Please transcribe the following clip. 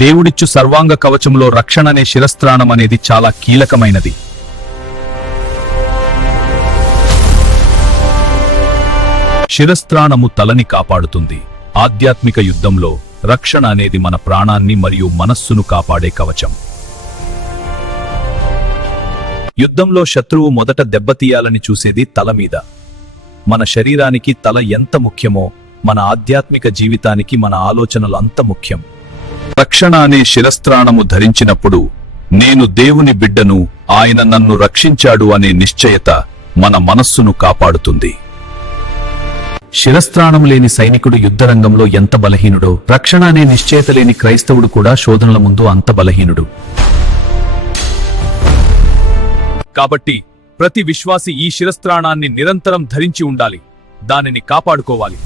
దేవుడిచ్చు సర్వాంగ కవచంలో రక్షణ అనే శిరస్త్రాణం అనేది చాలా కీలకమైనది. శిరస్త్రాణము తలని కాపాడుతుంది. ఆధ్యాత్మిక యుద్ధంలో రక్షణ అనేది మన ప్రాణాన్ని మరియు మనస్సును కాపాడే కవచం. యుద్ధంలో శత్రువు మొదట దెబ్బతీయాలని చూసేది తల మీద. మన శరీరానికి తల ఎంత ముఖ్యమో మన ఆధ్యాత్మిక జీవితానికి మన ఆలోచనలు అంత ముఖ్యం. రక్షణ అనే శిరస్త్రాణము ధరించినప్పుడు నేను దేవుని బిడ్డను, ఆయన నన్ను రక్షించాడు అనే నిశ్చయత మన మనస్సును కాపాడుతుంది. శిరస్త్రాణం లేని సైనికుడు యుద్ధరంగంలో ఎంత బలహీనుడో, రక్షణ అనే నిశ్చయత లేని క్రైస్తవుడు కూడా శోధనల ముందు అంత బలహీనుడు. కాబట్టి ప్రతి విశ్వాసి ఈ శిరస్త్రాణాన్ని నిరంతరం ధరించి ఉండాలి, దానిని కాపాడుకోవాలి.